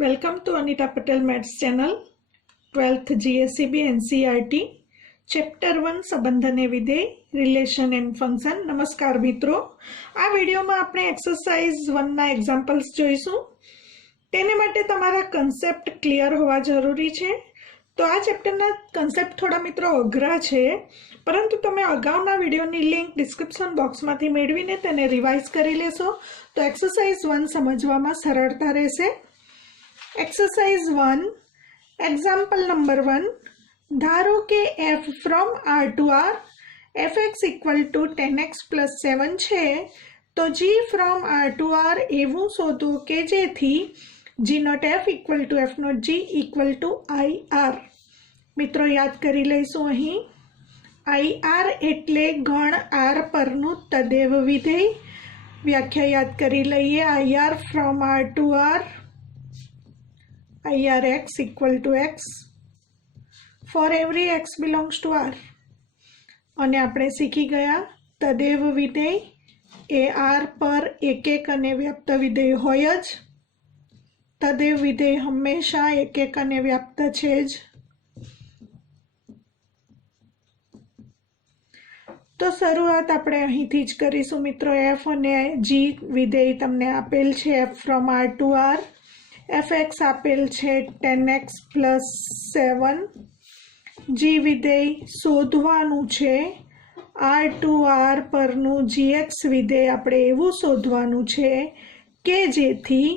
Welcome to Anita Patel Maths channel, 12th GSCB NCERT, Chapter 1 સંબંધ અને વિધેય, relation and function. નમસ્કાર મિત્રો, આ વિડીયોમાં આપણે એક્સરસાઇઝ 1 ના એક્ઝામ્પલ્સ જોઈશું. તેને માટે તમારા કન્સેપ્ટ ક્લિયર હોવા જરૂરી છે. તો આ ચેપ્ટરના કન્સેપ્ટ થોડા મિત્રો અઘરા છે, પરંતુ તમે અગાઉના વિડીયોની લિંક ડિસ્ક્રિપ્શન બોક્સમાંથી મેળવીને તેને રિવાઇઝ કરી લેશો તો એક્સરસાઇઝ 1 સમજવામાં સરળતા રહેશે. एक्सरसाइज 1 एग्जाम्पल नंबर 1 धारो के f from r to r fx equal to 10x plus 7 है तो g from r to r एवं शोधो के जेथी g not f equal to f not g equal to i r. मित्रों याद करी लईशुं अहीं i r एटले गण r परनु तदेव विधेय. व्याख्या याद करी लईए. i r from r to r IR x equal to x for every x belongs to R. અને આપણે શીખી ગયા તદેવ વિધેય એ R પર એક અને વ્યાપ્ત વિધેય હોય જ. તદેવ વિધેય હંમેશા એક અને વ્યાપ્ત છે જ. તો શરૂઆત આપણે અહીંથી જ કરીશું મિત્રો. f અને g વિધેય તમને આપેલ છે f from R to R. fx આપેલ છે 10x પ્લસ 7. g વિધેય શોધવાનું છે r ટુ r પરનું gx વિધેય આપણે એવું શોધવાનું છે કે જેથી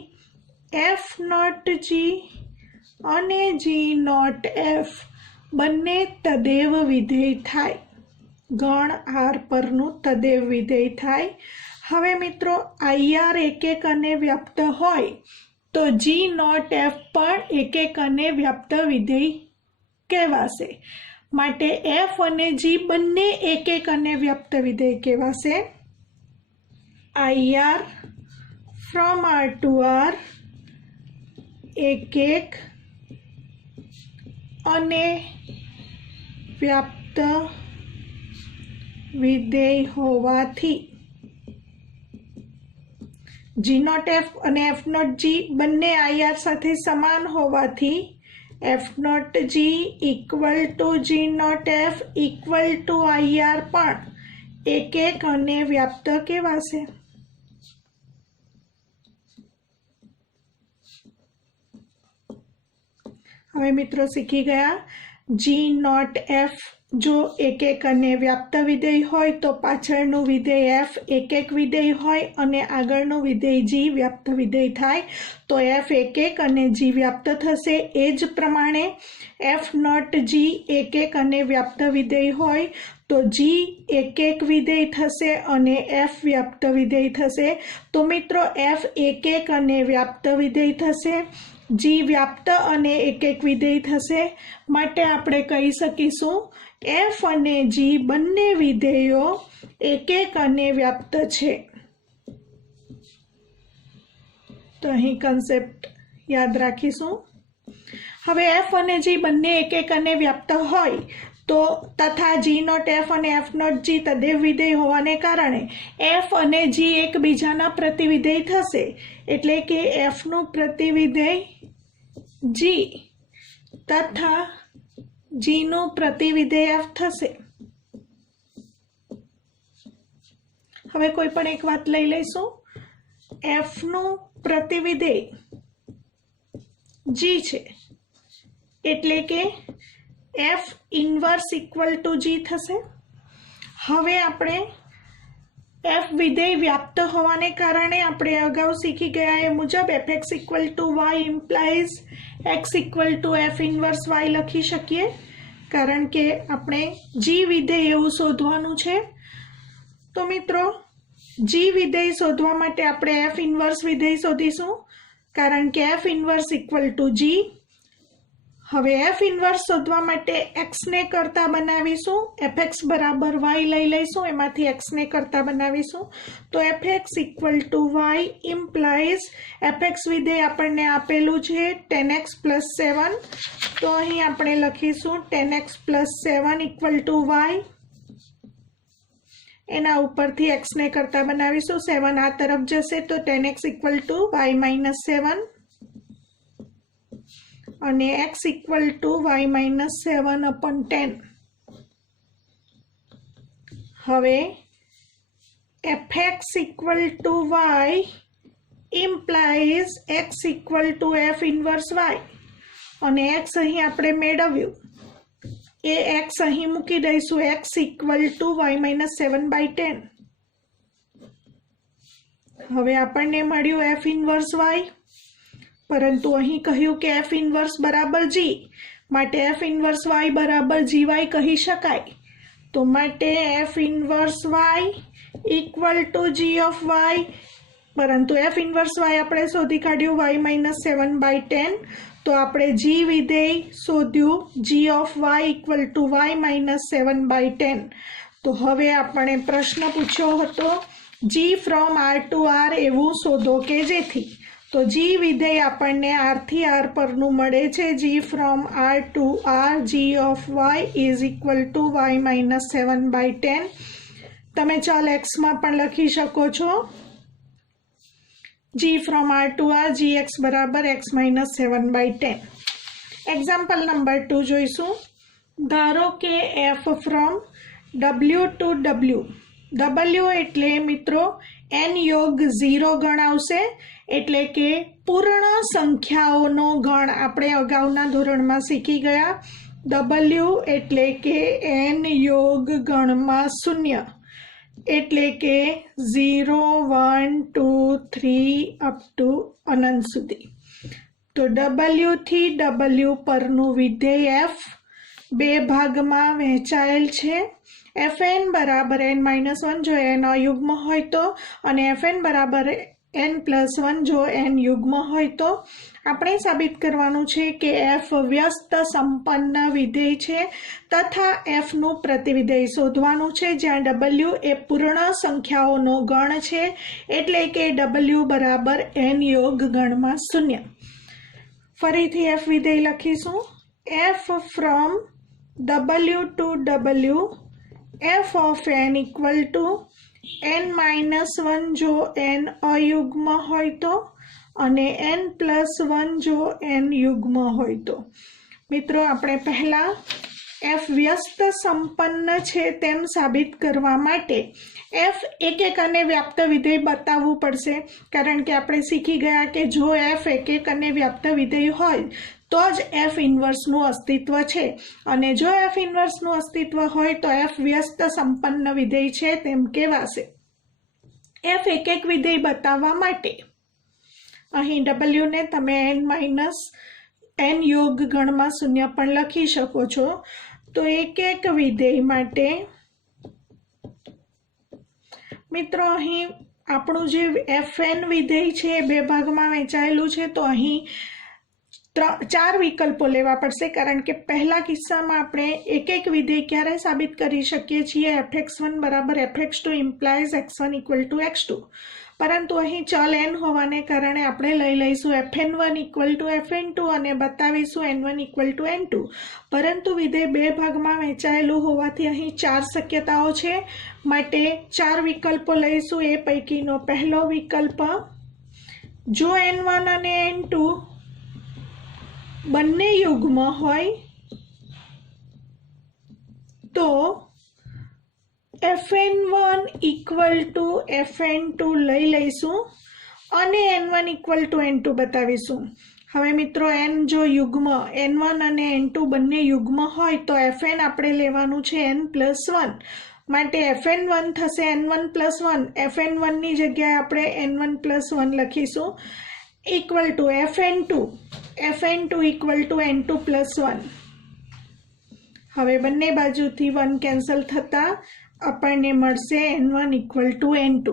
f નોટ g અને g નોટ f બંને તદેવ વિધેય થાય. ગણ r પરનું તદેવ વિધેય થાય. હવે મિત્રો ir એક અને વ્યાપ્ત હોય तो g नॉट f पर एक अने व्याप्त विधेय कहेवाशे. माटे f अने g बंने एक अने व्याप्त विधेय कहेवाशे. ir from r to r एक अने व्याप्त विधेय होवाथी जी नॉट एफ અને एफ नॉट जी बंने IR साथे समान होवाथी F not G equal to G not F equal to IR पण एक अने व्याप्त कहेवाशे. हवे मित्रों सीखी गया जी नॉट एफ जो एक अने व्याप्त विधेय होय तो पाछळनुं विधेय f एक विधेय होय अने आगळनुं विधेय g व्याप्त विधेय थाय. तो f एक अने g व्याप्त थशे. एज प्रमाणे f नॉट g एक अने व्याप्त विधेय होय तो g एक विधेय थशे अने f व्याप्त विधेय थशे. तो मित्रों f एक अने व्याप्त विधेय थशे, g व्याप्त अने एक विधेय थशे. माटे आपणे कही सकीशुं f અને g બંને વિધેયો એક અને વ્યાપ્ત છે. તો અહીં કન્સેપ્ટ યાદ રાખીશું. હવે f અને g બંને એક અને વ્યાપ્ત હોય તો તથા g નોટ f અને f નોટ g તદેવ વિધેય હોવાને કારણે f અને g એકબીજાના પ્રતિવિધેય થશે. એટલે કે f નું પ્રતિવિધેય g તથા g નું પ્રતિવિધેય f થશે. હવે કોઈ પણ એક વાત લઈ લઈશું. f નું પ્રતિવિધેય g છે એટલે કે f inverse equal to g થશે. હવે આપણે f વિધેય વ્યાપ્ત હોવાને કારણે આપણે અગાઉ શીખી ગયા એ મુજબ fx equal to y implies x equal two f inverse y લખી શકીએ, કારણ કે આપણે g વિધેય એવું શોધવાનું છે. તો મિત્રો g વિધેય શોધવા માટે આપણે f ઇન્વર્સ વિધેય શોધીશું, કારણ કે f inverse equal to g. હવે f ઇન્વર્સ શોધવા માટે x ને કરતા બનાવીશું. fx બરાબર y લઈ લઈશું, એમાંથી x ને કરતા બનાવીશું. તો fx equal to y implies fx વિધેય આપણને આપેલું છે 10x પ્લસ 7. તો અહીં આપણે લખીશું 10x plus 7 equal to y. એના ઉપરથી x ને કરતા બનાવીશું. 7 આ તરફ જશે તો 10x equal to y minus 7. અને x equal to y minus 7/10. હવે fx equal to y implies x equal two f inverse y, અને x અહીં આપણે મેળવ્યું એ x અહીં મૂકી દઈશું, x equal to y minus 7/10. હવે આપણને મળ્યું f ઇન્વર્સ y, પરંતુ અહીં કહ્યું કે f ઇન્વર્સ બરાબર g, માટે f ઇન્વર્સ y બરાબર gy કહી શકાય. તો માટે f inverse y equal two g of y, પરંતુ f ઇન્વર્સ y આપણે શોધી કાઢ્યું y માઇનસ 7/10. તો આપણે g વિધેય શોધ્યું g of y equal to y minus 7/10. તો હવે આપણે પ્રશ્ન પૂછ્યો હતો g from r to r એવું શોધો કે જેથી. તો g વિધેય આપણને r થી r પરનું મળે છે. g from r to r g of y is equal to y minus 7/10. તમે ચાલ x માં પણ લખી શકો છો. g from r to r gx બરાબર x માઇનસ 7/10. એક્ઝામ્પલ નંબર 2 જોઈશું. ધારો કે f from w to w. w એટલે મિત્રો n યોગ 0 ગણ આવશે, એટલે કે પૂર્ણ સંખ્યાઓનો ગણ. આપણે અગાઉના ધોરણમાં શીખી ગયા. w એટલે કે n યોગ ગણમાં 0, એટલે કે 0 1 2 3 અપ ટુ અનંત સુધી. તો w થી w પરનું વિધેય f બે ભાગમાં વહેંચાયેલ છે. fn બરાબર n-1 જો n અયુગ્મ હોય તો, અને fn બરાબર n+1 જો n યુગ્મ હોય તો. આપણે સાબિત કરવાનું છે કે f વ્યસ્ત સંપન્ન વિધેય છે તથા f નું પ્રતિવિધેય શોધવાનું છે, જ્યાં w એ પૂર્ણ સંખ્યાઓનો ગણ છે, એટલે કે w બરાબર n યોગ ગણમાં 0. ફરીથી f વિધેય લખીશું. f from w to w f of n equal to n-1 જો n અયુગ્મ હોય તો, અને n+1 જો n યુગ્મ હોય તો. મિત્રો આપણે પહેલા f વ્યસ્ત સંપન્ન છે તેમ સાબિત કરવા માટે f એક અને વ્યાપ્ત વિધેય બતાવવું પડશે, કારણ કે આપણે શીખી ગયા કે જો f એક અને વ્યાપ્ત વિધેય હોય તો જ f ઇન્વર્સનું અસ્તિત્વ છે, અને જો f ઇન્વર્સનું અસ્તિત્વ હોય તો f વ્યસ્ત સંપન્ન વિધેય છે તેમ કહેવાશે. f એક વિધેય બતાવવા માટે અહીં w ને તમે n યોગ ગણમાં 0 પણ લખી શકો છો. તો એક વિધેય માટે મિત્રો અહીં આપણું જે fn વિધેય છે બે ભાગમાં વહેંચાયેલું છે. તો અહીં 4 વિકલ્પો લેવા પડશે, કારણ કે પહેલા કિસ્સામાં આપણે એક વિધેય ક્યારે સાબિત કરી શકીએ છીએ? fx1 બરાબર fx2 implies x1 equal to x2. પરંતુ અહીં ચલ n હોવાને કારણે આપણે લઈ લઈશું fn1 ઇક્વલ ટુ fn2 અને બતાવીશું n1 ઇક્વલ ટુ n2. પરંતુ વિધેય બે ભાગમાં વહેંચાયેલું હોવાથી અહીં 4 શક્યતાઓ છે, માટે 4 વિકલ્પો લઈશું. એ પૈકીનો પહેલો વિકલ્પ, જો n1 અને n2 બંને યુગ્મ હોય તો fn1 ઇક્વલ ટુ fn2 લઈ લઈશું અને n1 ઇક્વલ ટુ n2 બતાવીશું. હવે મિત્રો n જો યુગ્મ n1 અને n2 બંને યુગ્મ હોય તો fn આપણે લેવાનું છે n+1, માટે fn1 થશે n1+1. fn1 ની જગ્યાએ આપણે n1+1 લખીશું equal to fn2 equal to n2+1. હવે બંને બાજુથી 1 કેન્સલ થતા આપણને મળશે n1 ઇક્વલ ટુ n2.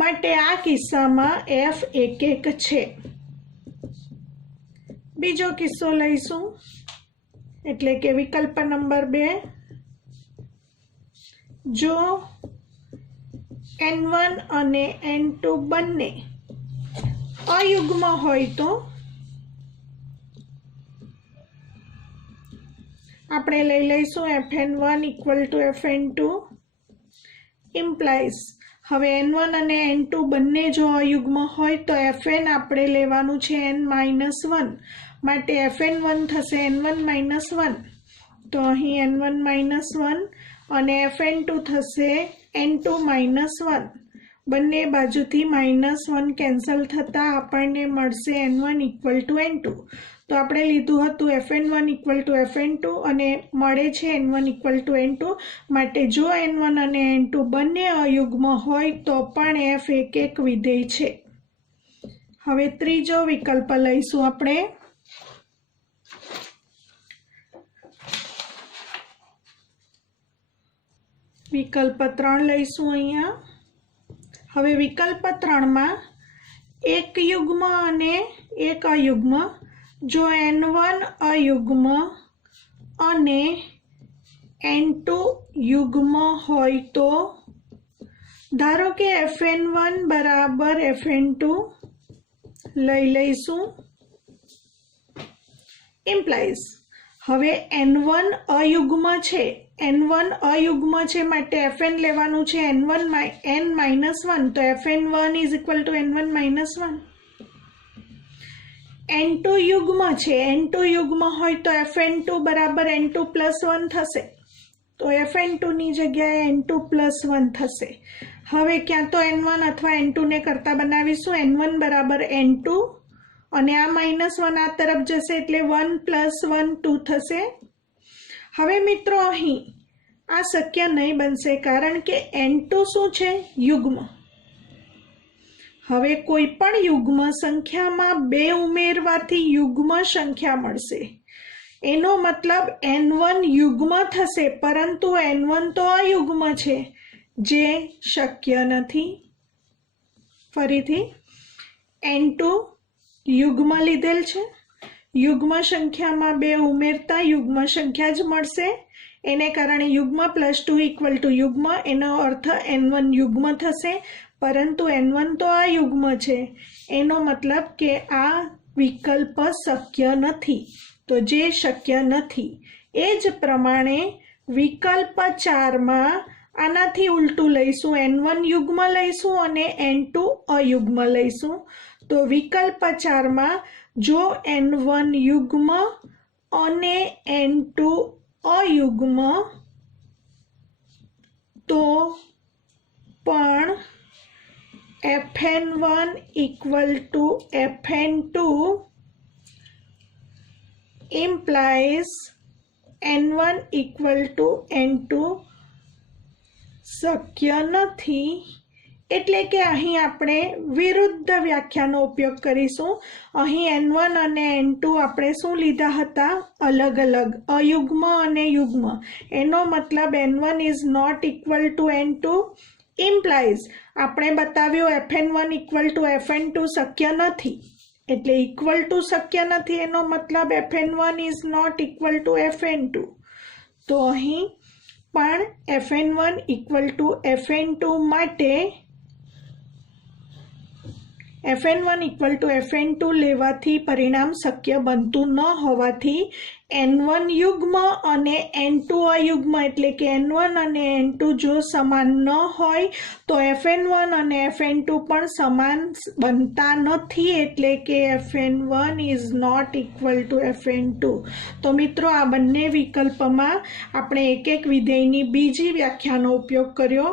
માટે આ કિસ્સામાં f 1 છે. બીજો કિસ્સો લઈશું, એટલે કે વિકલ્પ નંબર 2, જો n1 અને n2 બંને અયુગ્મ હોય તો આપણે લઈ લઈશું fn1 equal to fn2 implies. હવે n1 અને n2 બંને જો અયુગ્મ હોય તો fn આપણે લેવાનું છે n-1 માટે fn1 થશે n1-1 તો અહીં n1-1 અને fn2 થશે n2-1 બંને બાજુથી -1 કેન્સલ થતાં આપણને મળશે n1 = n2 તો આપણે લીધું હતું fn1 = fn2 અને મળે છે n1 = n2 માટે જો n1 અને n2 બંને અયુગ્મ હોય તો પણ f એક વિધેય છે। હવે ત્રીજો વિકલ્પ લઈશું આપણે। વિકલ્પ 3 લઈશું અહીંયા। હવે વિકલ્પ 3 માં એક યુગ્મ અને એક અયુગ્મ જો n1 અયુગ્મ અને n2 યુગ્મ હોય તો ધારો કે fn1 બરાબર fn2 લઈ લઈશું ઇમ્પ્લાઇઝ હવે n1 અયુગ્મ છે માટે fn લેવાનું છે n-1 તો fn1 = n1-1 n2 યુગ્મ છે યુગ્મ હોય તો fn2 બરાબર n2+1 થશે તો fn2 ની જગ્યાએ n2+1 થશે। હવે ક્યાં તો n1 અથવા n2 ને કરતા બનાવીશું n1 બરાબર n2 અને આ -1 આ તરફ જશે એટલે 1 + 1 2 થશે। હવે મિત્રો અહીં આ શક્ય નહીં બનશે કારણ કે n2 શું છે યુગ્મ। હવે કોઈ પણ યુગ્મ સંખ્યામાં 2 ઉમેરવાથી યુગ્મ સંખ્યા મળશે એનો મતલબ n1 યુગ્મ થશે પરંતુ n1 તો અયુગ્મ છે જે શક્ય નથી। ફરીથી n2 યુગ્મ લીધેલ છે યુગ્મ સંખ્યામાં 2 ઉમેરતા યુગ્મ સંખ્યા જ મળશે એને કારણે યુગ્મ +2 = યુગ્મ એનો અર્થ n1 યુગ્મ થશે પરંતુ n1 તો અયુગ્મ છે એનો મતલબ કે આ વિકલ્પ શક્ય નથી તો જે શક્ય નથી એ જ પ્રમાણે વિકલ્પ 4 માં આનાથી ઉલટું લઈશું n1 યુગ્મ લઈશું અને n2 અયુગ્મ લઈશું તો વિકલ્પ 4 માં જો n1 યુગ્મ અને n2 અયુગ્મ તો પણ fn1 = fn2 implies n1 = n2 શક્ય નથી એટલે કે અહીં આપણે વિરુદ્ધ વ્યાખ્યાનો ઉપયોગ કરીશું। અહીં n1 અને n2 આપણે શું લીધા હતા અલગ અલગ અયુગ્મ અને યુગ્મ એનો મતલબ n1 ≠ n2 implies આપણે બતાવ્યું fn1 = fn2 શક્ય નથી એટલે ઇક્વલ ટુ શક્ય નથી એનો મતલબ fn1 ≠ fn2 તો અહીં પણ fn1 = fn2 માટે fn1 = fn2 લેવાથી પરિણામ શક્ય બનતું ન હોવાથી n1 યુગ્મ અને n2 અયુગ્મ એટલે કે n1 અને n2 જો સમાન ન હોય તો fn1 અને fn2 પણ સમાન બનતા નથી એટલે કે fn1 ≠ fn2 તો મિત્રો આ બંને વિકલ્પમાં આપણે એક વિધેયની બીજી વ્યાખ્યાનો ઉપયોગ કર્યો।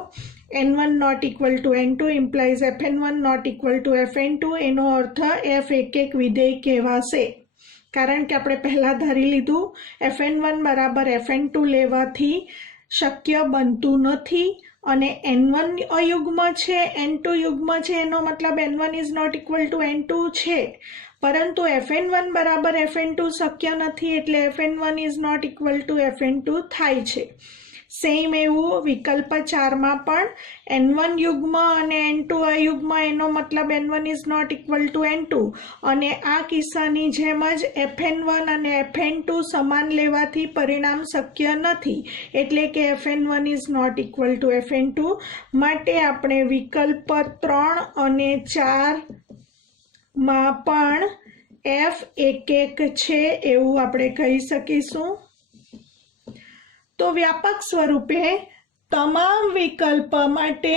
n1 ≠ n2 implies fn1 ≠ fn2 એનો અર્થ f એક વિધેય કહેવાશે કારણ કે આપણે પહેલા ધારી લીધું fn1 બરાબર fn2 લેવાથી શક્ય બનતું નથી અને n1 અયુગ્મ છે n2 યુગ્મ છે એનો મતલબ n1 ≠ n2 છે પરંતુ fn1 બરાબર fn2 શક્ય નથી એટલે fn1 ≠ fn2 થાય છે। સેમ એવું વિકલ્પ 4 માં પણ n1 યુગ્મ અને n2 અયુગ્મ એનો મતલબ n1 ≠ n2 અને આ કિસ્સાની જેમ જ fn1 અને fn2 સમાન લેવાથી પરિણામ શક્ય નથી એટલે કે fn1 ≠ fn2 માટે આપણે વિકલ્પ 3 અને 4 માં પણ f એક છે એવું આપણે કહી શકીશું। તો વ્યાપક સ્વરૂપે તમામ વિકલ્પ માટે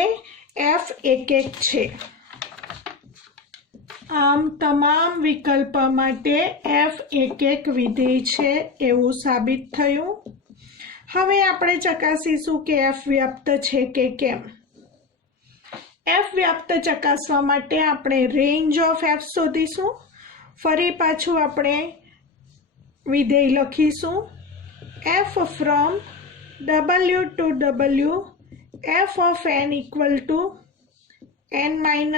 f એક છે। આમ તમામ વિકલ્પ માટે f એક વિધેય છે એવું સાબિત થયું। હવે આપણે ચકાસીશું કે f વ્યાપ્ત છે કે કેમ। f વ્યાપ્ત ચકાસવા માટે આપણે રેન્જ ઓફ f શોધીશું। ફરી પાછું આપણે વિધેય લખીશું f from w to w f of n equal to n-1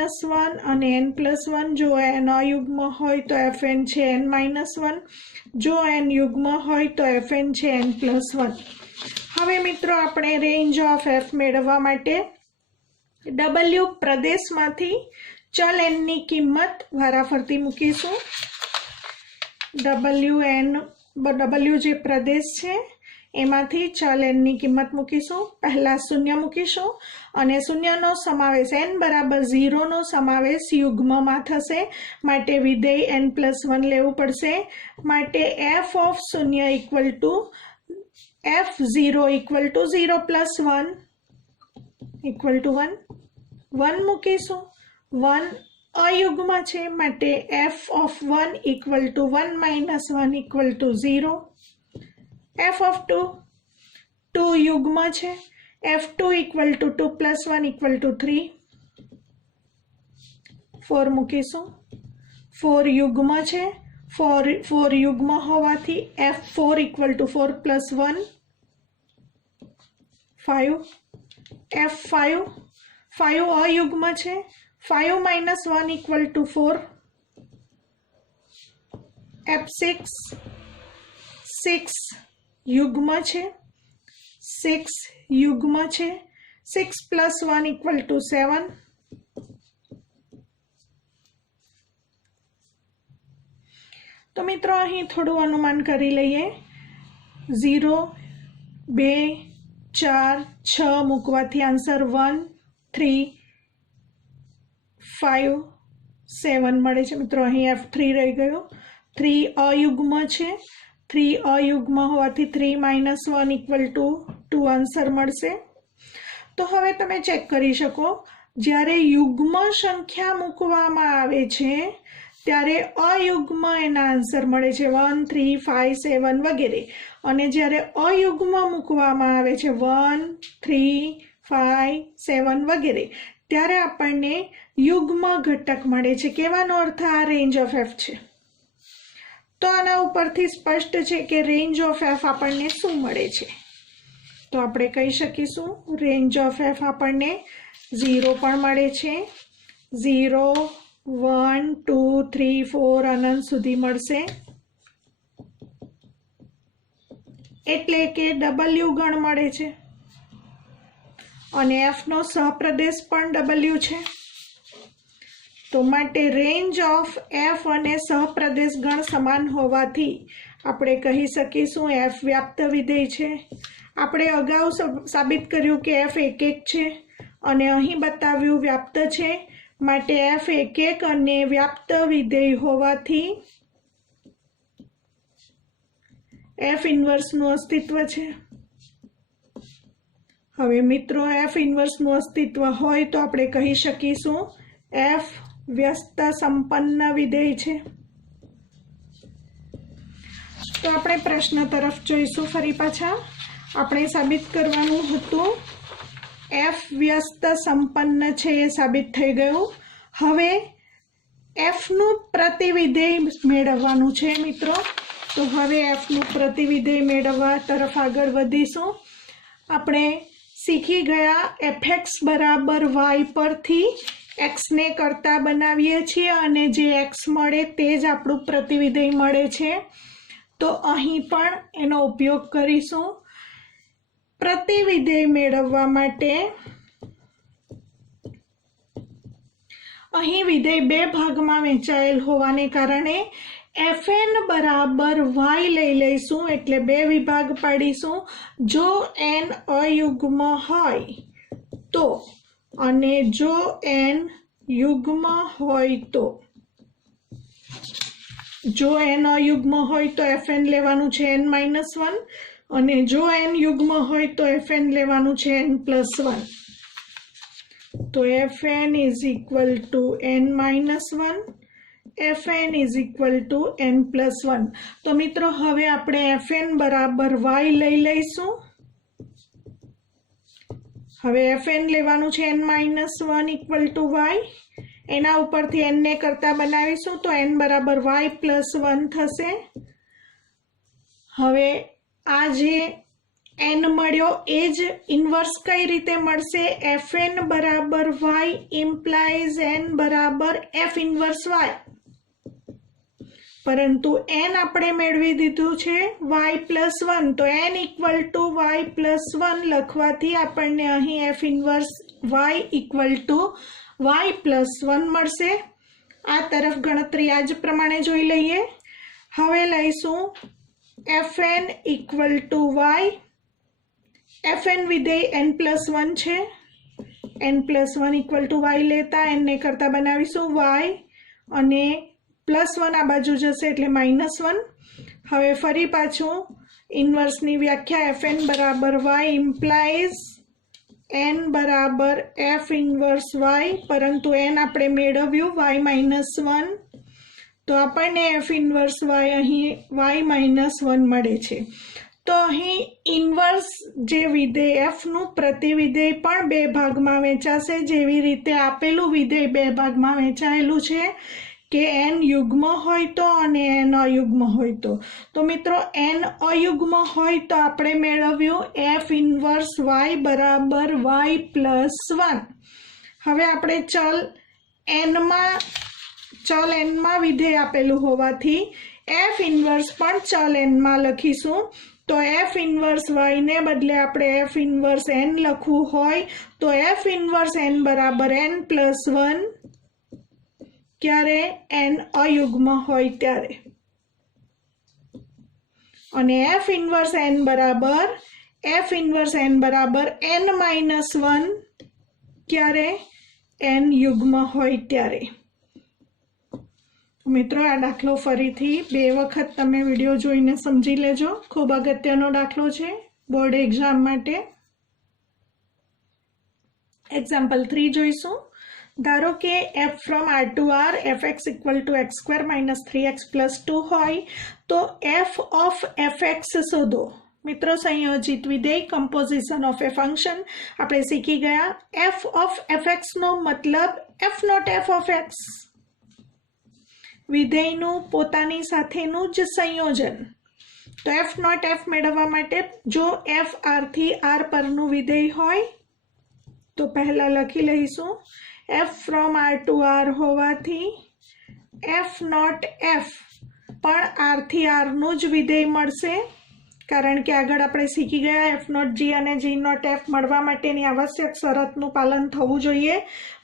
અને n+1 જો n અયુગ્મ હોય તો fn છે n-1 જો n યુગ્મ હોય તો fn છે n+1। હવે મિત્રો આપણે રેન્જ ઓફ f મેળવવા માટે w પ્રદેશમાંથી ચલ n ની કિંમત વારાફરતી મૂકીશું। w જે પ્રદેશ છે એમાંથી ચલ n ની કિંમત મૂકીશું। પહેલા શૂન્ય મૂકીશું અને શૂન્યનો સમાવેશ n બરાબર 0 નો સમાવેશ યુગ્મમાં થશે માટે વિધેય n+1 લેવું પડશે માટે f ઓફ શૂન્ય equal to f0 equal to 0 + 1 equal to 1 1 મૂકીશું। 1 અયુગ્મ છે માટે f of 1 equal to 1 - 1 equal to 0। f of 2 યુગ્મ છે f2 equal to 2 + 1 equal to 3। 4 મૂકીશું। 4 યુગ્મ છે 4 યુગ્મ હોવાથી f4 ઇક્વલ ટુ 4 + 1 5। f5 અયુગ્મ છે 5 - 1 ઇક્વલ ટુ 4। f6 યુગ્મ છે 6 યુગ્મ છે 6 + 1 ઇક્વલ ટુ 7। તો મિત્રો અહીં થોડું અનુમાન કરી લઈએ 0 2 4 6 મૂકવાથી આન્સર 1 3 5 7 મળે છે। મિત્રો અહીં f3 રહી ગયો 3 અયુગ્મ છે 3 અયુગ્મ હોવાથી 3 - 1 ઇક્વલ ટુ 2 આન્સર મળશે। તો હવે તમે ચેક કરી શકો જ્યારે યુગ્મ સંખ્યા મૂકવામાં આવે છે ત્યારે અયુગ્મ એના આન્સર મળે છે 1 3 5 7 વગેરે અને જ્યારે અયુગ્મ મૂકવામાં આવે છે 1 3 5 7 વગેરે ત્યારે આપણને યુગ્મ ઘટક મળે છે। કહેવાનો અર્થ આ રેન્જ ઓફ f છે। તો આના ઉપરથી સ્પષ્ટ છે કે રેન્જ ઓફ f આપણને શું મળે છે। તો આપણે કહી શકીશું રેન્જ ઓફ f આપણને 0 પણ મળે છે 0 1 2 3 4 અનંત સુધી મળશે એટલે કે w ગણ મળે છે અને f નો સહપ્રદેશ પણ w છે। તો માટે રેન્જ ઓફ f અને સહપ્રદેશ ગણ સમાન હોવાથી આપણે કહી શકીશું f વ્યાપ્ત વિધેય છે। આપણે અગાઉ સાબિત કર્યું કે f એક છે અને અહીં બતાવ્યું વ્યાપ્ત છે માટે f એક અને વ્યાપ્ત વિધેય હોવાથી f ઇન્વર્સનું અસ્તિત્વ છે। હવે મિત્રો f ઇન્વર્સનું અસ્તિત્વ હોય તો આપણે કહી શકીશું f વ્યસ્ત સંપન્ન વિધેય છે। તો આપણે પ્રશ્ન તરફ જોઈશું ફરી પાછા આપણે સાબિત કરવાનું હતું f વ્યસ્ત સંપન્ન છે એ સાબિત થઈ ગયું। હવે f નું પ્રતિવિધેય મેળવવાનું છે મિત્રો। તો હવે f નું પ્રતિવિધેય મેળવવા તરફ આગળ વધીશું। આપણે શીખી ગયા fx બરાબર y પરથી x ને કરતા બનાવીએ છીએ અને જે x મળે તે જ આપણું પ્રતિવિધેય મળે છે। તો અહીં પણ એનો ઉપયોગ કરીશું। પ્રતિવિધેય મેળવવા માટે અહીં વિધેય બે ભાગમાં વહેંચાયેલ હોવાને કારણે fn બરાબર y લઈ લઈશું એટલે બે વિભાગ પાડીશું। જો n અયુગ્મ હોય તો અને જો n યુગ્મ હોય તો જો n અયુગ્મ હોય તો fn લેવાનું છે n-1 અને જો n યુગ્મ હોય તો fn લેવાનું છે n+1। તો तो fn is equal to n minus 1, fn is equal to n plus 1। तो मित्रों हवे आपणे fn बराबर y लई लईशुं। हवे fn लेवानुं छे n minus 1 equal to y, एना उपरथी n ने करता बनावीशुं तो n बराबर y प्लस 1 थशे। हवे आ जे n मळ्यो ए ज इनवर्स कई रीते मळशे, fn बराबर y इम्प्लाइज n बराबर f इनवर्स y, परंतु n आपणे मेळवी दीधुं छे y प्लस 1, तो n equal to y plus 1 लखवाथी आपणने અહીં f inverse y equal to y plus 1 मळशे। आ तरफ गणतरी आज प्रमाणे जोई लईए। हवे लईशुं fn equal to y, fn विधेय n प्लस 1 छे, n plus 1 equal to y लेता n ने करता बनावीशुं y अने प्लस 1 आ बाजू जशे एटले माइनस 1। हवे फरी पाछुं इनवर्सनी व्याख्या fn बराबर y इम्प्लाइज n बराबर f इनवर्स y, परंतु n आपणे मेळव्युं y माइनस 1, तो आपणे f इनवर्स y અહીં y माइनस 1 मळे छे। तो અહીં इनवर्स जे विधेय f નું प्रतिविधेय पण બે ભાગમાં વહેંચાશે, જેવી રીતે આપેલું વિધેય બે ભાગમાં વહેંચાયેલું છે કે n યુગ્મ હોય તો અને n અયુગ્મ હોય તો મિત્રો n અયુગ્મ હોય તો આપણે મેળવ્યું f ઇનવર્સ y બરાબર y પ્લસ 1। હવે આપણે ચલ n માં વિધેય આપેલું હોવાથી f ઇનવર્સ પણ ચલ n માં લખીશું। तो f इनवर्स y ने बदले आपणे f इनवर्स n लखवू होय तो f इनवर्स n बराबर n प्लस 1 क्यारे n अयुग्म होय त्यारे, अने f इनवर्स n बराबर n माइनस 1 क्यारे n युग्म होय त्यारे। मित्रों आ दाखलो फरीथी बे वखत तमे विडियो जोईने समझी लेजो, खूब अगत्यनो दाखलो छे बोर्ड एग्जाम माटे। एक्जाम्पल 3 जोईशुं। धारो के f from r to r fx equal to x square minus 3x plus 2 होय तो f ऑफ fx शोधो। मित्रों संयोजित विधेय कंपोजिशन ऑफ ए फंक्शन आपणे सीखी गया। f ऑफ fx नो मतलब f not f of x, विधेयનું પોતાની સાથેનું જ સંયોજન। તો f નોટ f મેળવવા માટે જો f r થી r પરનું વિધેય હોય તો પહેલા લખી લઈશું f from r to r હોવાથી f नॉट f પણ r થી r નું જ વિધેય મળશે, કારણ કે આગળ આપણે શીખી ગયા f નોટ g અને g નોટ f મળવા માટેની આવશ્યક શરતનું પાલન થવું જોઈએ।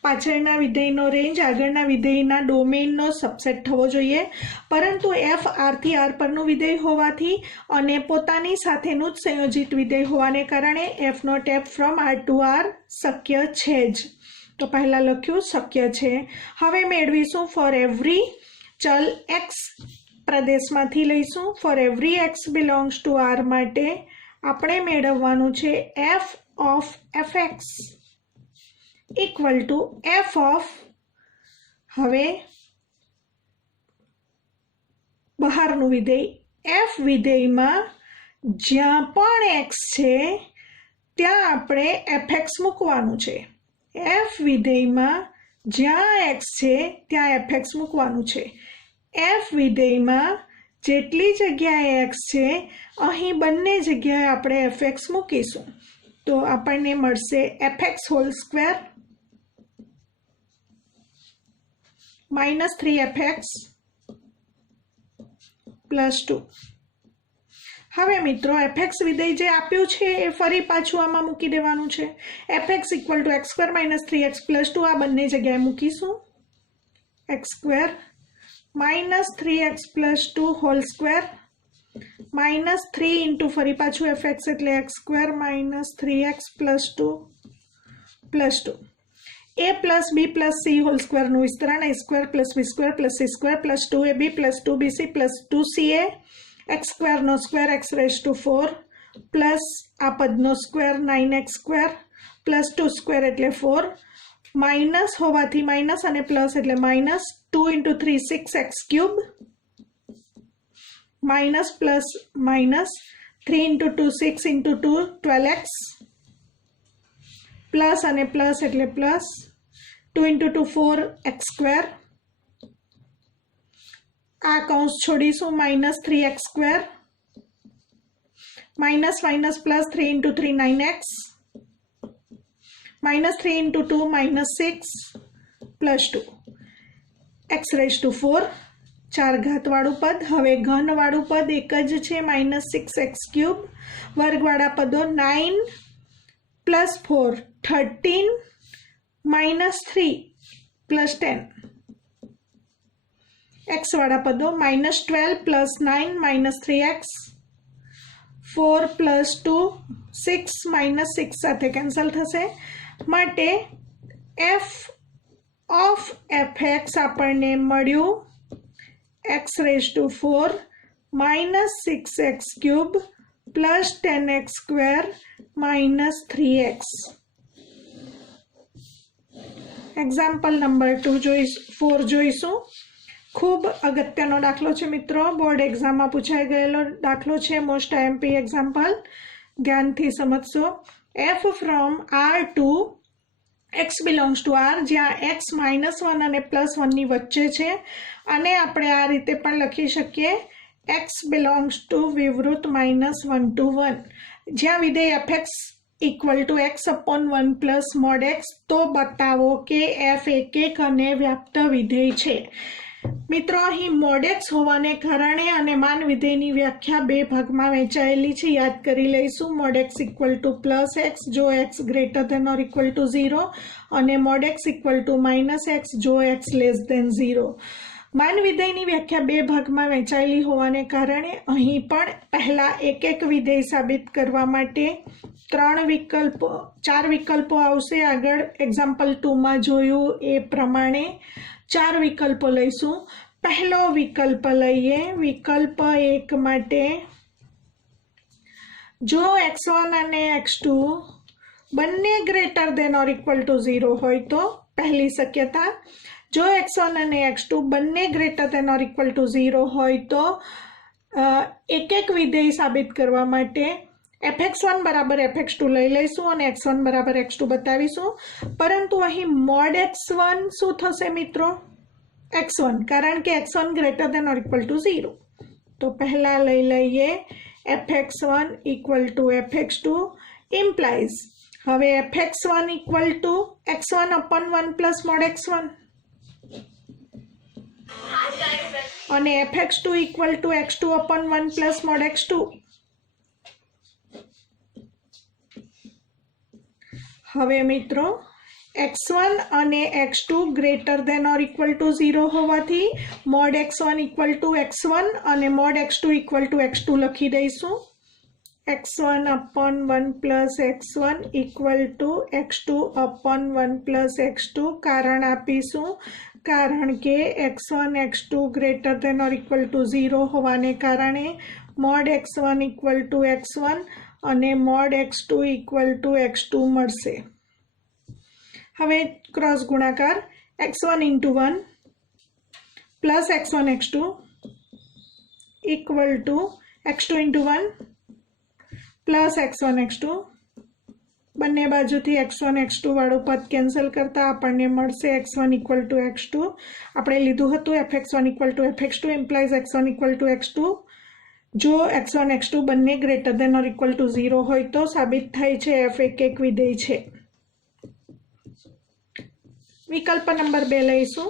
પાછળના વિધેયનો રેન્જ આગળના વિધેયના ડોમેઇનનો સબસેટ થવો જોઈએ, પરંતુ f r થી r પરનું વિધેય હોવાથી અને પોતાની સાથેનું જ સંયોજિત વિધેય હોવાને કારણે f not f from r to r શક્ય છે જ। તો પહેલા લખ્યું શક્ય છે। હવે મેળવીશું ફોર એવરી ચલ x પ્રદેશમાંથી લઈશું। For every x belongs to r માટે આપણે મેળવવાનું છે f of fx equal to f of, हवे बहारनु विधेय f विधेय में ज्यां पण x छे त्यां आपणे fx मूकवानुं छे। f विधेय में ज्यां x छे त्यां fx मूकवानुं छे। f विधेय में जेटली जग्याए x छे अहीं बंने जग्याए आपणे fx मूकीशुं तो आपणे मळशे fx whole square minus 3fx plus 2। हवे मित्रों fx विधेय जे आप्युं छे ए फरी पाछुं आमां मूकी देवानुं छे। fx equal to x square minus 3x plus 2 आ बंने जग्याए मूकीशुं। x square minus 3x plus 2 whole square minus 3 into फरी पाछुं fx एटले x square minus 3x plus 2 plus 2 a plus b plus c whole square नु विस्तरण a square plus b square plus c square plus 2ab plus 2bc plus 2ca x square नो square x raise to 4 plus आ पद नो square 9x square plus 2 square एटले 4 minus होवाथी minus अने plus एटले minus 2 × 3 6x³ minus plus minus 3 × 2 6 × 2 12x plus अने plus एटले प्लस 2 × 2 4x²। आ कौंस छोड़ीशू minus 3x² minus minus plus 3 × 3 9x minus 3 × 2 minus 6 plus 2 x⁴ 4 घात वाळू पद। हवे घन वाळू पद एक ज छे माइनस 6x³ वर्ग वाळा पदो 9 प्लस 4 13 माइनस 3 प्लस 10 x वाळा पदो minus 12 plus 9 minus 3x 4 plus 2 6 minus 6 साथे कैंसल थशे माटे f ऑफ fx आपणे मळ्यु x⁴ minus 6x³ plus 10x² minus 3x। Example number 4 जोईशु। खूब अगत्यनो दाखलो छे मित्रों, बोर्ड एग्जाम में पूछाई गयेलो दाखलो छे, मोस्ट IMP एक्जाम्पल ध्यानथी समझशो। f from R to x belongs to R, ज्यां x -1 અને +1 ની વચ્ચે છે અને આપણે આ રીતે પણ લખી શકીએ x बिलोंग्स टू विवृत -1 to 1, જ્યાં વિધેય fx = x/1 + mod x, તો બતાવો કે f એકક અને વ્યાપ્ત વિધેય છે। मित्रों अहीं mod x होवाने कारणे अने मान विधेयनी व्याख्या बे भागमां वहेंचायेली छे, याद करी लईशुं। mod x = +x जो x > 0 अने mod x = -x जो x < 0। मान विधेयनी व्याख्या बे भागमां वहेंचायेली होवाने कारणे अहीं पण पहेला एक एक विधेय साबित करवा माटे 4 विकल्पो आवशे। आगळ एक्जाम्पल 2 मां जोयुं ए प्रमाणे 4 विकल्पो लईशुं। पहलो विकल्प लईए, विकल्प 1 माटे जो x1 અને x2 બંને > 0 હોય તો પહેલી શક્યતા, જો x1 અને x2 બંને > 0 હોય તો એક એક વિધેય સાબિત કરવા માટે fx1 = fx2 લઈ લઈશું અને x1 = x2 બતાવીશું। પરંતુ અહીં mod x1 શું થશે મિત્રો? x1, કારણ કે x1 > 0, તો પહેલા લઈ લઈએ fx1 = fx2 implies હવે fx1 = x1/1 + mod x1 અને fx2 = x2/1 + mod x2। હવે મિત્રો x1 અને x2 > 0 હોવાથી mod x1 = x1 અને mod x2 = x2 લખી દઈશું। x1/1 + x1 = x2/1 + x2 કારણ આપીશું, કારણ કે x1 x2 > 0 હોવાને કારણે mod x1 = x1 અને mod x2 = x2 મળશે। હવે क्रॉस गुणाकार x1 × 1 + x1 x2 = x2 × 1 + x1 x2 બંને બાજુથી x1 x2 વાળું પદ કેન્સલ કરતા આપણને મળશે x1 = x2। આપણે લીધું હતું fx1 = fx2 implies x1 = x2। જો x1 x2 બંને > 0 હોય તો સાબિત થાય છે f એકક વિધેય છે। विकल्प नंबर 2 लईशुं।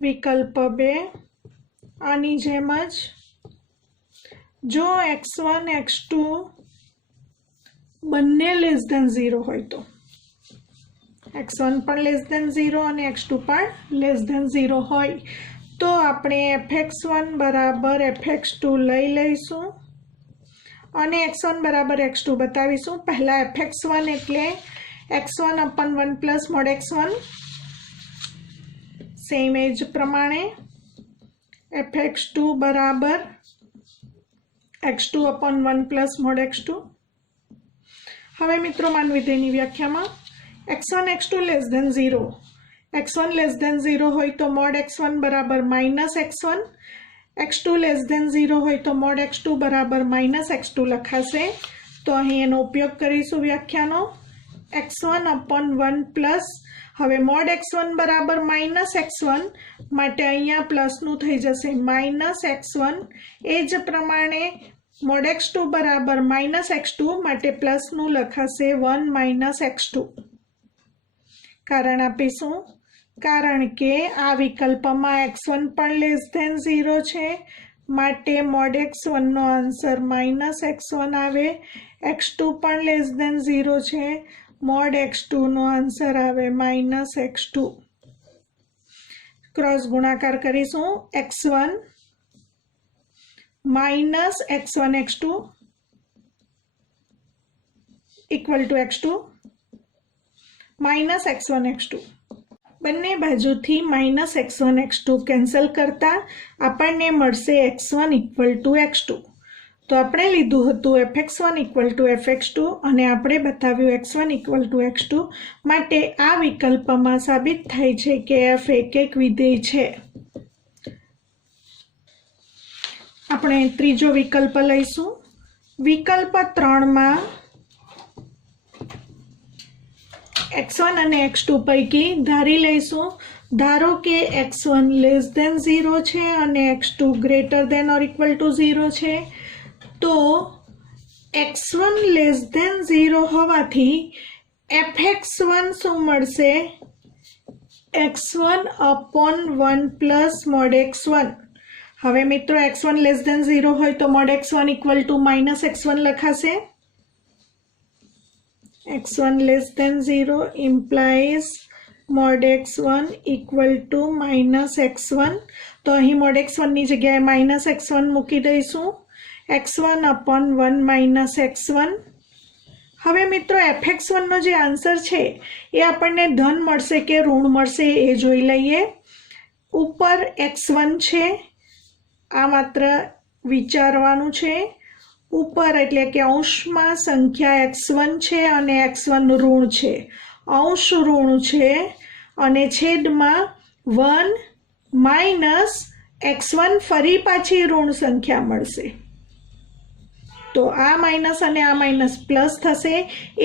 विकल्प 2 आनी जेमज जो x1 x2 बन्ने <0 होय तो x1 पण <0 અને x2 पण <0 होय तो आपणे fx1 = fx2 लई लईशुं અને x1 = x2 बतावीशुं। पहला fx1 एटले x1/1 + mod x1, same as प्रमाणे fx2 = x2/1 + mod x2। हवे मित्रों मान विधेयनी व्याख्यामां x1 x2 less than 0, x1 less than 0 હોય તો મોડ x1 બરાબર minus x1, x2 less than 0 હોય તો મોડ x2 બરાબર માઇનસ x2 લખાશે. તો અહીં એનો ઉપયોગ કરીશું વ્યાખ્યાનો. x1 અપોન 1 પ્લસ, હવે મોડ x1 બરાબર માઇનસ x1 માટે અહીંયા પ્લસનું થઈ જશે માઇનસ x1. એ જ પ્રમાણે મોડ x2 બરાબર માઇનસ x2 માટે પ્લસનું લખાશે 1 માઇનસ x2. કારણ આપીશું, કારણ કે આ વિકલ્પમાં x1 પણ લેસ ધેન 0 છે, માટે મોડ x1 નો આન્સર માઇનસ x1 આવે. x2 પણ લેસ ધેન 0 છે, મોડ x2 નો આન્સર આવે માઇનસ x2. ક્રોસ ગુણાકાર કરીશું. x1 minus x1 x2 equal to x2 minus x1 x2. બંને બાજુથી માઇનસ x1 x2 કેન્સલ કરતા આપણને મળશે x1 ઇક્વલ ટુ x2. તો આપણે લીધું હતું fx1 ઇક્વલ ટુ fx2 અને આપણે બતાવ્યું x1 ઇક્વલ ટુ x2. માટે આ વિકલ્પમાં સાબિત થાય છે કે f એક વિધેય છે. આપણે ત્રીજો વિકલ્પ લઈશું. વિકલ્પ 3માં x1 અને x2 પૈકી ધારી લઈશું. ધારો કે x1 લેસ ધેન 0 છે અને x2 greater than or equal to 0 છે. તો x1 લેસ ધેન 0 હોવાથી fx1 શું મળશે? x1 upon 1 plus mode x1. હવે મિત્રો x1 લેસ ધેન 0 હોય તો mode x1 equal to minus x1 લખાશે. x1 less than 0 implies mod x1 equal to minus x1. તો અહીં mod x1 ની જગ્યાએ minus x1 મૂકી દઈશું. x1 upon 1 minus x1. હવે મિત્રો fx1 નો જે આન્સર છે એ આપણને ધન મળશે કે ઋણ મળશે એ જોઈ લઈએ. ઉપર x1 છે, આ માત્ર વિચારવાનું છે. ઉપર એટલે કે અંશમાં સંખ્યા x1 છે અને x1 ઋણ છે, અંશ ઋણ છે અને છેદમાં 1 માઇનસ x1 ફરી પાછી ઋણ સંખ્યા મળશે. તો આ માઇનસ અને આ માઇનસ પ્લસ થશે,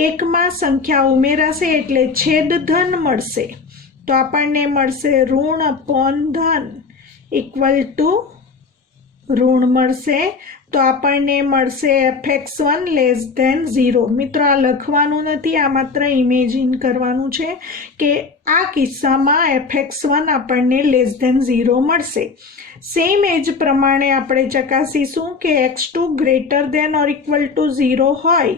એકમાં સંખ્યા ઉમેરાશે એટલે છેદ ધન મળશે. તો આપણને મળશે ઋણ અપોન ધન ઇક્વલ ટુ ઋણ મળશે. તો આપણને મળશે fx1 લેસ ધેન 0. મિત્રો આ લખવાનું નથી, આ માત્ર ઇમેજિન કરવાનું છે કે આ કિસ્સામાં fx1 આપણને લેસ ધેન 0 મળશે. સેમ એ જ પ્રમાણે આપણે ચકાસીશું કે x2 greater than or equal to 0 હોય,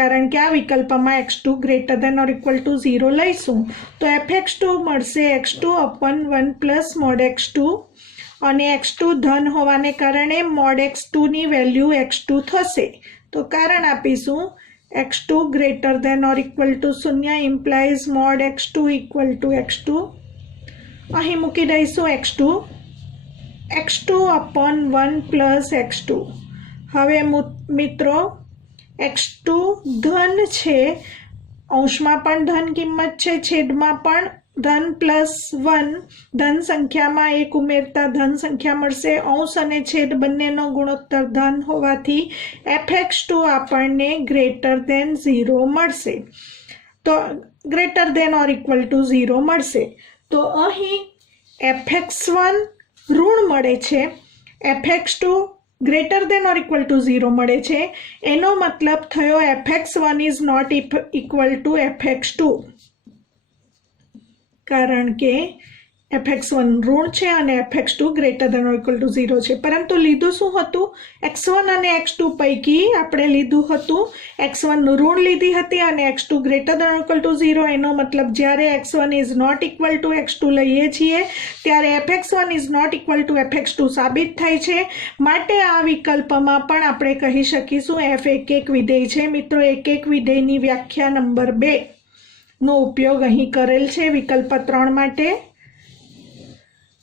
કારણ કે આ વિકલ્પમાં x2 greater than or equal to 0 લઈશું તો fx2 મળશે x2 અપન 1 પ્લસ મોડ x2 અને x2 ધન હોવાને કારણે મોડ x2 ની વેલ્યુ x2 થશે. તો કારણ આપીશું x2 greater than or equal to 0 implies mod x2 equal to x2. અહીં મૂકી દઈશું x2 અપોન 1 પ્લસ x2. હવે મિત્રો x2 ધન છે, અંશમાં પણ ધન કિંમત છે, છેદમાં પણ ધન પ્લસ 1, ધન સંખ્યામાં 1 ઉમેરતા ધન સંખ્યા મળશે. અંશ અને છેદ બંનેનો ગુણોત્તર ધન હોવાથી fx2 આપણને ગ્રેટર ધેન 0 મળશે. તો greater than or equal to 0 મળશે. તો અહીં fx1 ઋણ મળે છે, fx2 greater than or equal to 0 મળે છે. એનો મતલબ થયો fx1 is not equal to fx2, કારણ કે fx1 ઋણ છે અને fx2 greater than or equal to 0 છે. પરંતુ લીધું શું હતું? x1 અને x2 પૈકી આપણે લીધું હતું x1 ઋણ લીધી હતી અને x2 greater than or equal to 0. એનો મતલબ જ્યારે x1 is not equal to x2 લઈએ છીએ ત્યારે fx1 is not equal to fx2 સાબિત થાય છે. માટે આ વિકલ્પમાં પણ આપણે કહી શકીશું f એક વિધેય છે. મિત્રો એક વિધેયની વ્યાખ્યા નંબર 2 નો ઉપયોગ અહીં કરેલ છે વિકલ્પ 3 માટે.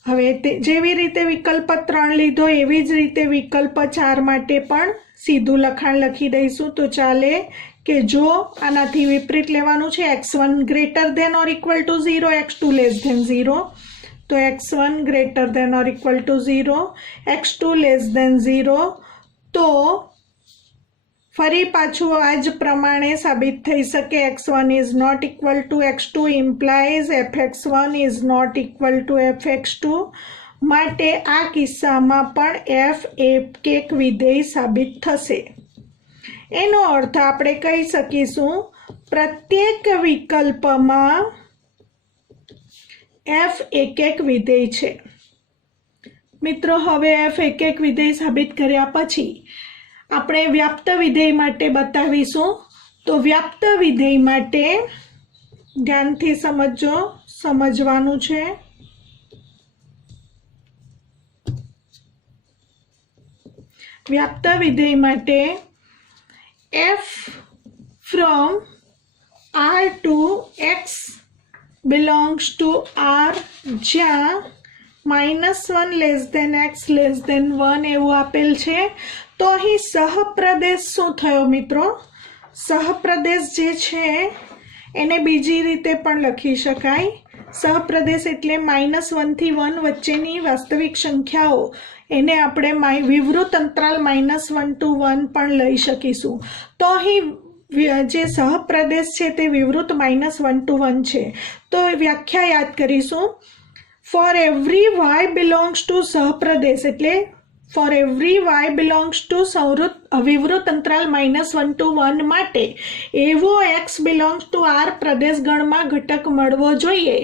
હવે જેવી રીતે વિકલ્પ 3 લીધો એવી જ રીતે વિકલ્પ 4 માટે પણ સીધું લખાણ લખી દઈશું તો ચાલે કે જો આનાથી વિપરીત લેવાનું છે x1 greater than or equal to 0, x2 less than 0, તો x1 greater than or equal to 0, x2 less than 0, તો ફરી પાછું આ જ પ્રમાણે સાબિત થઈ શકે x1 is not equal to x2 implies fx1 is not equal to fx2, માટે આ કિસ્સામાં પણ f એક વિધેય સાબિત થશે. એનો અર્થ આપણે કહી શકીશું પ્રત્યેક વિકલ્પમાં f એક વિધેય છે. મિત્રો, હવે f એક વિધેય સાબિત કર્યા પછી આપણે વ્યાપ્ત વિધેય માટે બતાવીશું. તો વ્યાપ્ત વિધેય માટે ધ્યાનથી સમજવાનું છે. વ્યાપ્ત વિધેય માટે f from r to x belongs to r, જ્યાં -1 less than x less than 1 એવું આપેલ છે. તો અહીં સહપ્રદેશ શું થયો મિત્રો? સહપ્રદેશ જે છે એને બીજી રીતે પણ લખી શકાય. સહપ્રદેશ એટલે -1 થી 1 વચ્ચેની વાસ્તવિક સંખ્યાઓ, એને આપણે વિવૃત અંતરાલ -1 to 1 પણ લઈ શકીશું. તો અહીં જે સહપ્રદેશ છે તે વિવૃત -1 to 1 છે. તો વ્યાખ્યા યાદ કરીશું. For every y belongs to સહપ્રદેશ, એટલે for every y belongs to વિવૃત અંતરાલ -1 to 1 માટે એવો x બિલોંગ્સ ટુ r પ્રદેશ ગણમાં ઘટક મળવો જોઈએ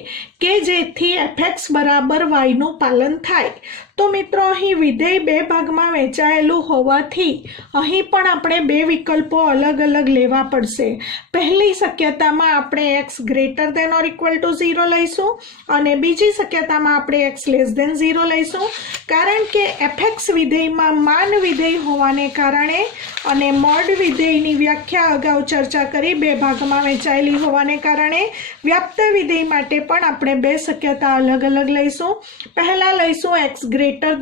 કે જેથી fx બરાબર y નું પાલન થાય. તો મિત્રો, અહીં વિધેય બે ભાગમાં વહેંચાયેલું હોવાથી અહીં પણ આપણે બે વિકલ્પો અલગ અલગ લેવા પડશે. પહેલી શક્યતામાં આપણે x greater than or equal to 0 લઈશું અને બીજી શક્યતામાં આપણે x લેસ ધેન 0 લઈશું. કારણ કે fx વિધેયમાં માન વિધેય હોવાને કારણે અને મોડ વિધેયની વ્યાખ્યા અગાઉ ચર્ચા કરી બે ભાગમાં વહેંચાયેલી હોવાને કારણે વ્યાપ્ત વિધેય માટે પણ આપણે બે શક્યતા અલગ અલગ લઈશું. પહેલા લઈશું x greater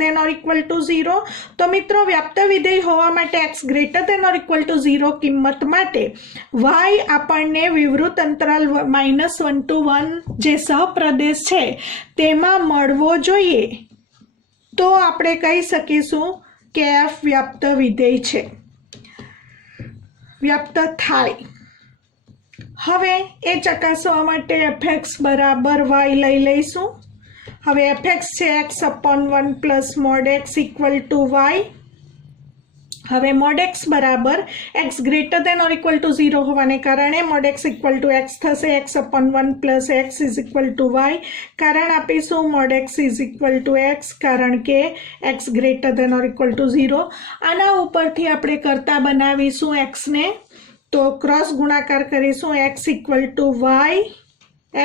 than or equal to 0. તો મિત્રો, વ્યાપ્ત વિધેય હોવા માટે x greater than or equal to 0 કિંમત માટે y આપણને વિવૃત અંતરાલ -1 to 1 જે સહપ્રદેશ છે તેમાં મળવો જોઈએ. તો આપણે કહી શકીશું કે f વ્યાપ્ત વિધેય છે, વ્યાપ્ત થાય. હવે એ ચકાસવા માટે fx બરાબર y લઈ લઈશું. હવે fx છે x/1 plus mod x equal to y. હવે મોડ x બરાબર x greater than or equal to 0 હોવાને કારણે mod x equal to x થશે. x/1 plus x is equal to y. કારણ આપીશું mod x is equal to x, કારણ કે x greater than or equal to 0. આના ઉપરથી આપણે કરતા બનાવીશું x ને, તો ક્રોસ ગુણાકાર કરીશું. x equal to y,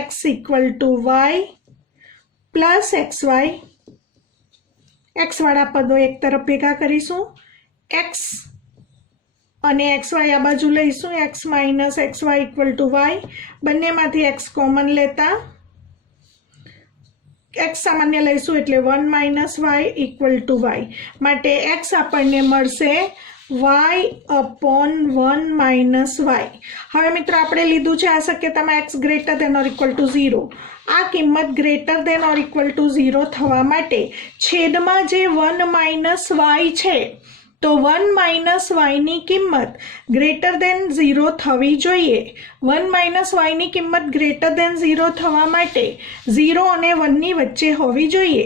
x equal to y plus xy. x વાળા પદો એક તરફ ભેગા કરીશું. x અને xy આ બાજુ લઈશું. x minus xy equal to y. બંનેમાંથી x કોમન લેતા x સામાન્ય લઈશું એટલે 1 minus y equal to y. માટે x આપણને મળશે y/1 માઇનસ y. હવે મિત્રો, આપણે લીધું છે આ શક્યતામાં x greater than or equal to 0. આ કિંમત greater than or equal to 0 થવા માટે છેદમાં જે 1 માઇનસ y છે, તો 1 માઇનસ yની કિંમત ગ્રેટર ધેન 0 થવી જોઈએ. 1 માઇનસ yની કિંમત ગ્રેટર ધેન 0 થવા માટે 0 અને 1ની વચ્ચે હોવી જોઈએ.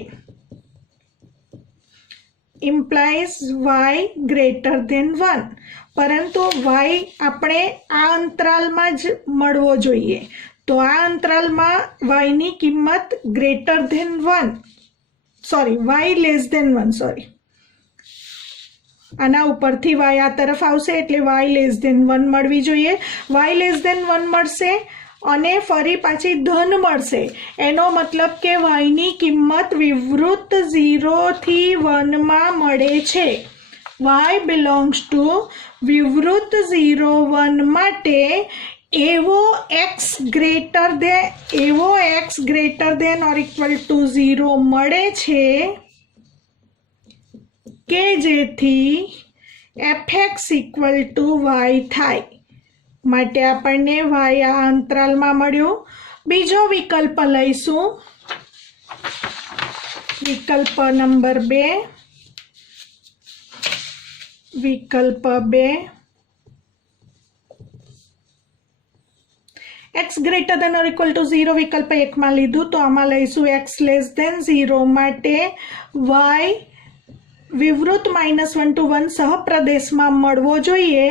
ઇમ્પ્લાઇઝ y ગ્રેટર ધેન 1, પરંતુ y આપણે આ અંતરાલમાં જ મળવો જોઈએ. તો આ અંતરાલમાં yની કિંમત greater than 1, y less than 1, આના ઉપરથી y આ તરફ આવશે એટલે y લેસ ધેન 1 મળવી જોઈએ. y લેસ ધેન 1 મળશે અને ફરી પાછી ધન મળશે. એનો મતલબ કે yની કિંમત વિવૃત 0 થી 1 માં મળે છે. y બિલોંગ્સ ટુ વિવૃત 0 1 માટે એવો x greater than or equal to 0 મળે છે કે જેથી fx ઇક્વલ ટુ y થાય. માટે આપણને y આ અંતરાલમાં મળ્યું. બીજો વિકલ્પ લઈશું, વિકલ્પ નંબર 2. વિકલ્પ 2 x greater than or equal to 0 વિકલ્પ 1 માં લીધું, તો આમાં લઈશું x લેસ દેન 0 માટે y વિવૃત -1 to 1 સહપ્રદેશમાં મળવો જોઈએ,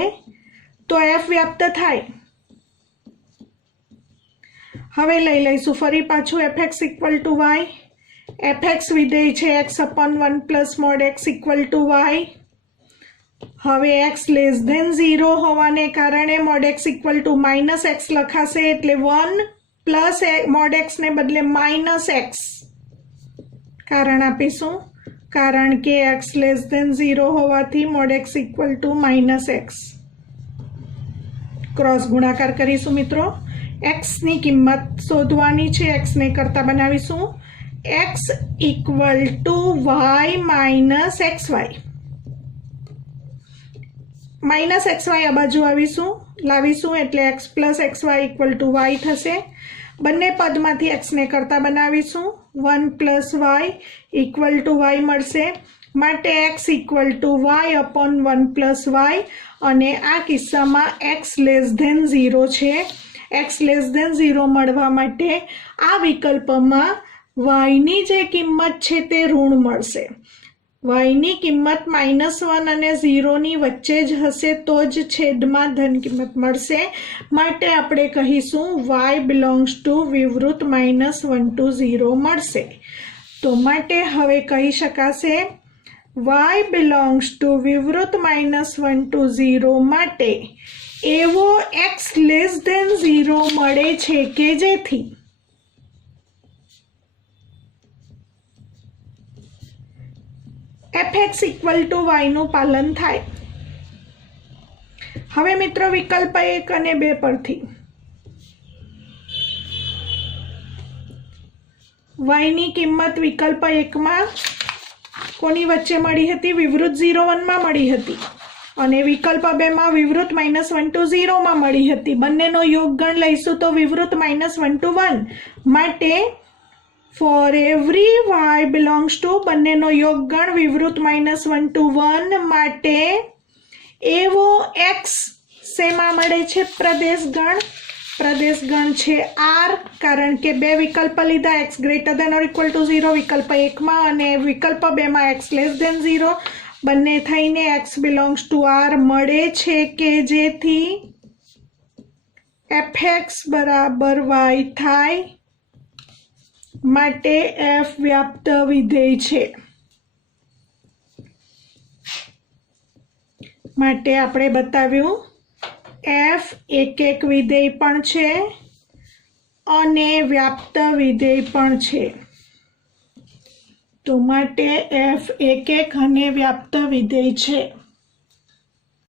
તો f વ્યાપ્ત થાય. હવે લઈ લઈશું ફરી પાછું fx equal to y. fx વિધેય છે x/1 plus mod x equal to y. હવે x લેસ દેન 0 હોવાને કારણે mod x equal to -x લખાશે, એટલે 1 પ્લસ મોડ x ને બદલે -x કારણ આપીશું, કારણ કે x લેસ દેન 0 હોવાથી mode x equal to -x. Cross ગુણાકાર કરીશું મિત્રો. x ની કિંમત શોધવાની છે, x ને કરતા બનાવીશું. x equal to y minus xy. -xy આ બાજુ લાવીશું એટલે x plus xy equal to y થશે. બંને પદમાંથી x ને કરતા બનાવીશું. 1 plus y equal to y મળશે. માટે x equal to y upon 1 plus y, અને આ કિસ્સામાં x લેસ ધેન 0 છે. x લેસ ધેન 0 મળવા માટે આ વિકલ્પમાં y ની જે કિંમત છે તે ઋણ મળશે. y ની કિંમત -1 અને 0 ની વચ્ચે જ હશે તો જ છેદમાં ધન કિંમત મળશે. માટે આપણે કહીશું y બિલોંગ્સ ટુ વિવૃત -1 to 0 મળશે. તો માટે હવે કહી શકાશે y બિલોંગ્સ ટુ વિવૃત -1 to 0 માટે એવો x લેસ ધેન 0 મળે છે કે જેથી fx ઇક્વલ ટુ y નું પાલન થાય. હવે મિત્રો વિકલ્પ 1 અને 2 પરથી y ની કિંમત વિકલ્પ 1 માં કોની વચ્ચે મળી હતી? વિવૃત 0 1 માં મળી હતી, અને વિકલ્પ 2 માં વિવૃત -1 to 0 માં મળી હતી. બંનેનો યોગગણ લઈશું તો વિવૃત -1 to 1. માટે four every y belongs two બંનેનો યોગગણ વિવૃત -1 to 1 માટે એવો x શેમાં મળે છે? પ્રદેશગણ છે R, કારણ કે બે વિકલ્પ લીધા, x greater than or equal to 0 વિકલ્પ 1 માં અને વિકલ્પ 2 માં x લેસ દેન 0. બંને થઈને x બિલોંગ્સ ટુ R મળે છે કે જેથી fx બરાબર y થાય. માટે f વ્યાપ્ત વિધેય છે. માટે આપણે બતાવ્યું f એક વિધેય પણ છે અને વ્યાપ્ત વિધેય પણ છે. તો માટે f એક અને વ્યાપ્ત વિધેય છે.